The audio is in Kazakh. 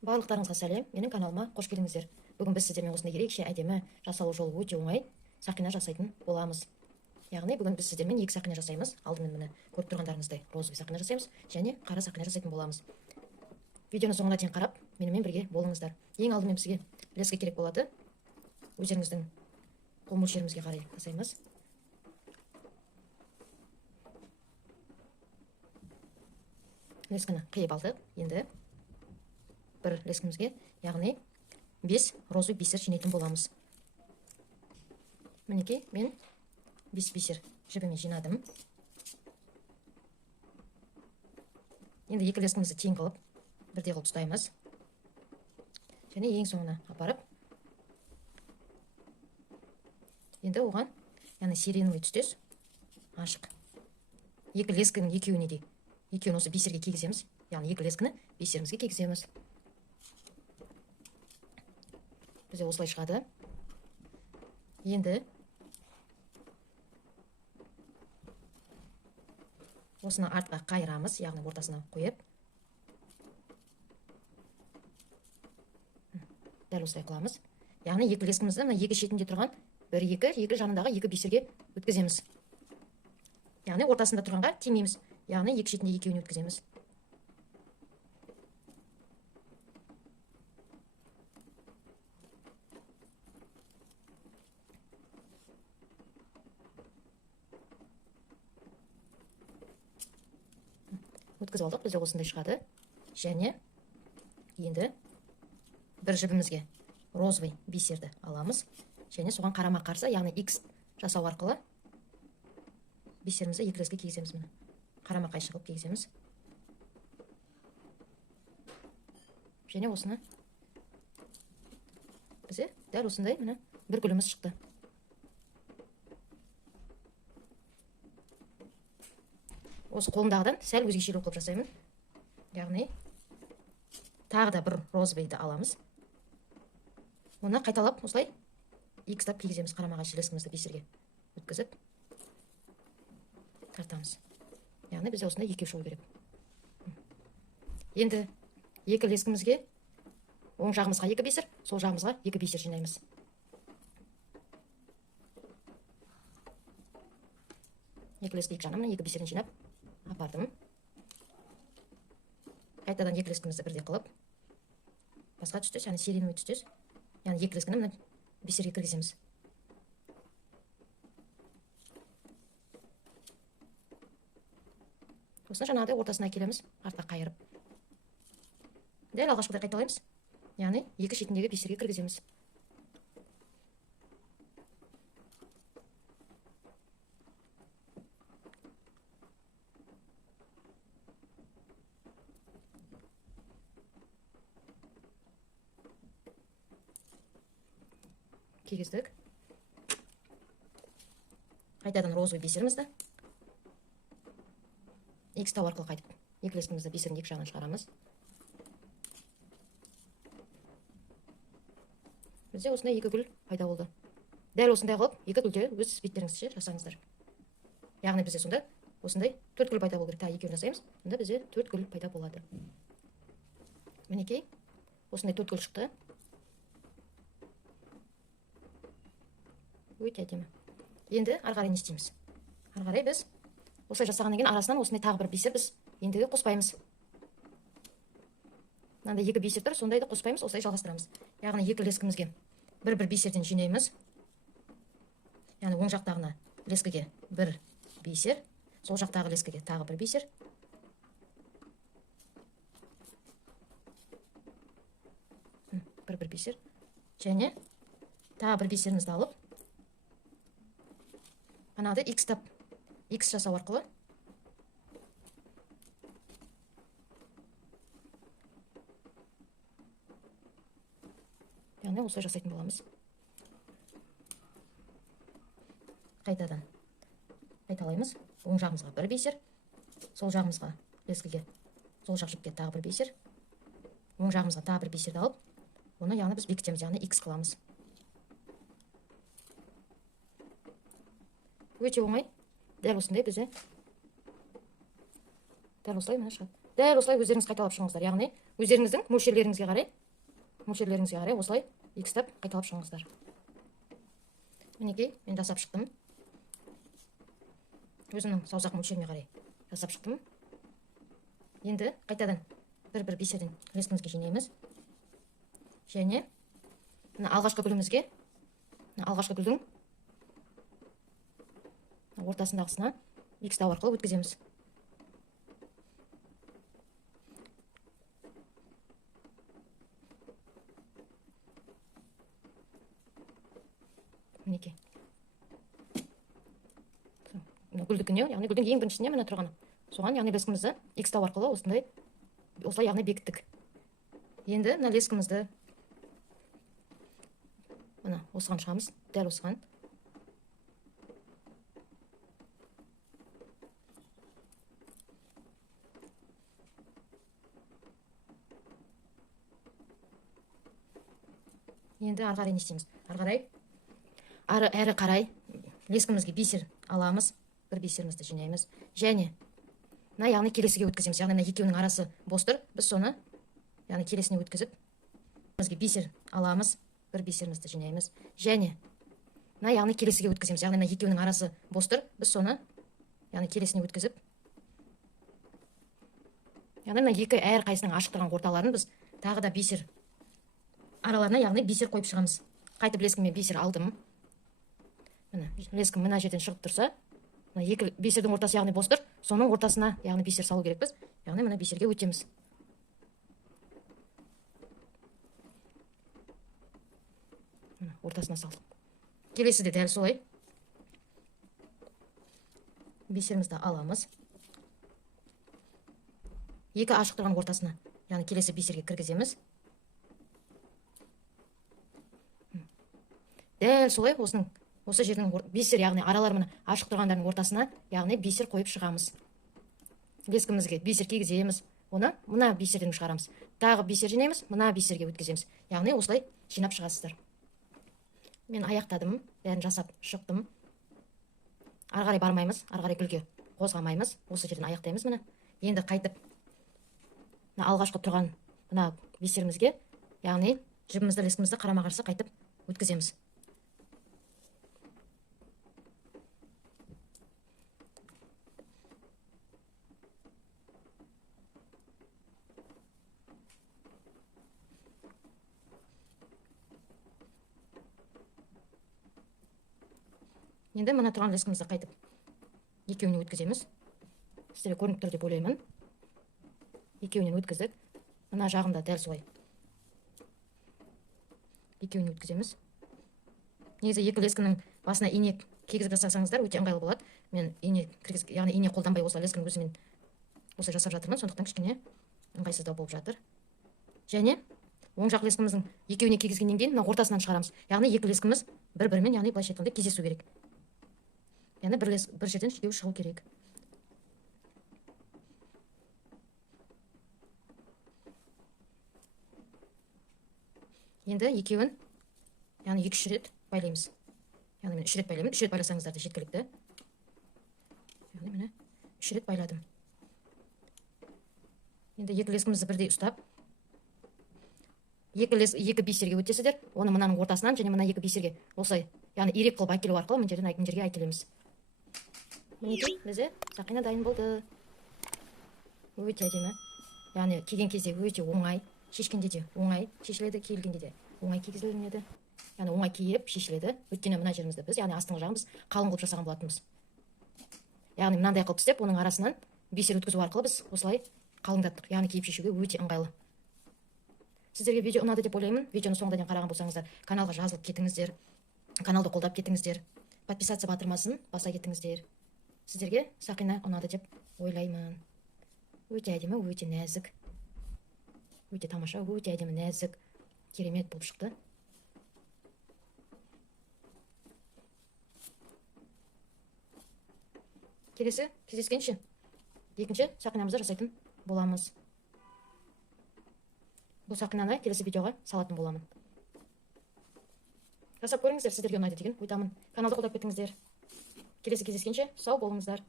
Барлықтарыңызға сәлем, менің каналыма қош келдіңіздер. Бүгін біз сіздермен осындай ерекше әдемі жасалу жолы өте оңай сақина жасайтын боламыз. Яғни бүгін біз сіздермен екі сақина жасаймыз. Алдымен міне көріп тұрғандарыңыздай розовый сақина жасаймыз және қара сақина жасайтын боламыз. Видеоны соңына дейін қарап, менімен бірге болыңыздар. Ең алдымен бізге леска керек болады. Өздеріңіздің қол мөлшеріңізге қарай жасаймыз. Лесканы қиып алдық. Енді бір лескімізге, яғни 5 розовый бисер жинайтын боламыз. Мінекей, мен 5 бисер жібімен жинадым. Енді екі лескімізді тең қылып, бірдей қылып ұстаймыз. Және ең соңына апарып, енді оған, яғни сиреневый түстес ашық. Екі лескінің екеуіне де, екеуін осы бисерге кигіземіз. Яғни екі лескіні бисерімізге кигіземіз. Бізде осылай шығады. Енді осыны артқа қайырамыз, яғни ортасына қойып. Дәл осылай қыламыз. Яғни екі лескімізді екі шетінде тұрған екі жанындағы екі бисерге өткіземіз. Яғни ортасында тұрғанға теңейміз. Яғни екі шетінде екеуіне өткіземіз. Өткізіп алдық, бізде осындай шығады. Және енді бір жібімізге розовый бисерді аламыз. Және соған қарама қарсы, яғни X жасау арқылы бисерімізді екі леске кигіземіз. Қарама қайшы қылып кигіземіз. Және осыны бізде дәл осындай бір гүліміз шықты. Осы қолымдағыдан сәл өзгешелеу қылып жасаймын. Яғни тағы да бір розовыйды аламыз. Оны қайталап осылай X-тап кигіземіз. Қарама қайшы лескімізді бисерге өткізіп тартамыз. Яғни бізде осындай екеу шығу керек. Енді екі лескімізге оң жағымызға екі бисер, сол жағымызға екі бисер жинаймыз. Екі лескі екі жағынан екі бисерін жинап апардым. Қайтадан екі лескімізді бірдей қылып, басқа түстес, яғни сиреневый түстес, яғни екі лескіні бисерге кіргіземіз. Осыны жаңағыдай ортасына әкелеміз, артқа қайырып. Дәл алғашқыдай қайталаймыз. Яғни екі шетіндегі бисерге кіргіземіз. Кигіздік. Қайтадан розовый бисерімізді X тау арқылы қайтып, екі лескімізді бисердің екі жағынан шығарамыз. Бізде осындай екі гүл пайда болды. Дәл осындай қылып, екі гүлде өз беттеріңізше жасаңыздар. Яғни бізде сонда осындай төрт гүл пайда болу керек. Екеуін жасаймыз, онда бізде төрт гүл пайда болады. Мінекей, осындай төрт гүл шықты. Өте әдемі. Енді ары қарай не істейміз? Ары қарай біз осылай жасағаннан кейін арасынан осындай тағы бір бисер біз ендігі қоспаймыз. Мынандай екі бисер тұр, сондайды қоспаймыз, осылай жалғастырамыз. Яғни екі лескімізге бір бисерден жинаймыз. Яғни оң жақтағына лескіге бір бисер, сол жақтағы лескіге тағы бір бисер. Бір бисер. Және тағы бір бисерімізді алып, анағыдай X-тап, X жасау арқылы яғни осылай жасайтын боламыз. Қайтадан қайталаймыз. Оң жағымызға бір бисер, сол жағымызға лескіге, сол жақ жіпке тағы бір бисер, оң жағымызға тағы бір бисерді алып, оны яғни біз бекітеміз, яғни X қыламыз. Өте оңай. Дәл осындай бізде. Дәл осылай шығады. Дәл осылай өздеріңіз қайталап шығыңыздар. Яғни өздеріңіздің мөлшерлеріңізге қарай осылай икстап қайталап шығыңыздар. Мінекей, мен жасап шықтым. Өзімнің саусақ мөлшеріме қарай жасап шықтым. Енді қайтадан бір бисерден лескімізге жинаймыз. Және алғашқы гүлімізге, алғашқы гүлдің ортасындағысына икстау арқылы өткіземіз. Мінекей. Гүлдікіне, яғни гүлдің ең біріншісіне міне тұрғаны. Соған, яғни лескімізді икстау арқылы осылай яғни бекіттік. Енді мына лескімізді мына осыған шығамыз, дәл осыған. Енді ары қарай не істейміз? Әрі қарай лескімізге бисер аламыз, бір бисерімізді жинаймыз. Және яғни келесіге өткіземіз. Яғни екеуінің арасы бос тұр. Біз соны яғни келесіне өткізіп, бисер аламыз, бір бисерімізді жинаймыз. Және яғни келесіге өткіземіз. Яғни екеуінің арасы бос тұр. Біз соны яғни келесіне өткізіп, яғни екі әр қайсының ашық тұрған орталарын біз тағы да бисер араларына яғни бисер қойып шығамыз. Қайтып лескіммен бисер алдым. Лескім мына жерден шығып тұрса, екі бисердің ортасы яғни бос тұр. Соның ортасына яғни бисер салу керекпіз. Яғни мына бисерге өтеміз. Ортасына салдық. Келесі де дәл солай. Бисерімізді аламыз. Екі ашық тұрған ортасына, яғни келесі бисерге кіргіземіз. Дәл солай осы жердің бисер, яғни аралар ашық тұрғандардың ортасына, яғни бисер қойып шығамыз. Лескімізге бисер кигіземіз, оны мына бисерден шығарамыз. Тағы бисер жинаймыз, мына бисерге өткіземіз. Яғни осылай жинап шығасыздар. Мен аяқтадым, бәрін жасап шықтым. Ары қарай бармаймыз, ары қарай гүлге қозғамаймыз. Осы жерден аяқтаймыз міне. Енді қайтып алғашқы тұрған мына бисерімізге, яғни жібімізді, лескімізді қарама-қарсы қайтып өткіземіз. Енді мына тұрған лескімізді қайтып екеуіне өткіземіз. Сіздерге көрініп тұр деп ойлаймын. Екеуінен өткіздік. Мына жағында дәл солай екеуіне өткіземіз. Негізі екі лескінің басына ине кигізіп жасасаңыздар өте ыңғайлы болады. Мен яғни ине қолданбай осылай лескінің өзімен осылай жасап жатырмын, сондықтан кішкене ыңғайсыздау болып жатыр. Және оң жақ лескіміздің екеуіне кигізгеннен кейін мына ортасынан шығарамыз. Яғни екі лескіміз бір-бірімен, яғни былайша айтқанда кездесу керек. Яғни бір жерден үшеу шығу керек. Енді екеуін, яғни 2-3 рет байлаймыз. Яғни мен 3 рет байлаймын. 3 рет байласаңыздар да жеткілікті. Яғни міне 3 рет байладым. Енді екі лескімізді бірдей ұстап, екі бисерге өтесіздер. Оны мынаның ортасынан және мына екі бисерге осылай, яғни ирек қылып әкелу арқылы мына жерге әкелеміз. Мінекей, бізде сақина дайын болды. Өте әдемі. Яғни киген кезде өте оңай, шешкенде де оңай шешіледі, киілгенде де оңай кигізіледі. Яғни оңай киіп шешіледі. Өйткені мына жерімізді біз, яғни астыңғы жағын біз қалың қылып жасаған болатынбыз. Яғни мынандай қылып істеп, оның арасынан бисер өткізу арқылы біз осылай қалыңдаттық. Яғни киіп шешуге өте ыңғайлы. Сіздерге видео ұнады деп ойлаймын. Видеоны соңына дейін қараған болсаңыздар, каналға жазылып кетіңіздер, каналды қолдап кетіңіздер, подписаться батырмасын баса кетіңіздер. Сіздерге сақина ұнады деп ойлаймын. Өте әдемі, өте нәзік, өте тамаша, өте әдемі, нәзік, керемет болып шықты. Келесі кездескенше екінші сақинамызды жасайтын боламыз. Бұл сақинаны келесі видеоға салатын боламын. Жасап көріңіздер, сіздерге ұнайды деген ойдамын. Каналды қолдап кетіңіздер. Келесі кездескенше сау болыңыздар.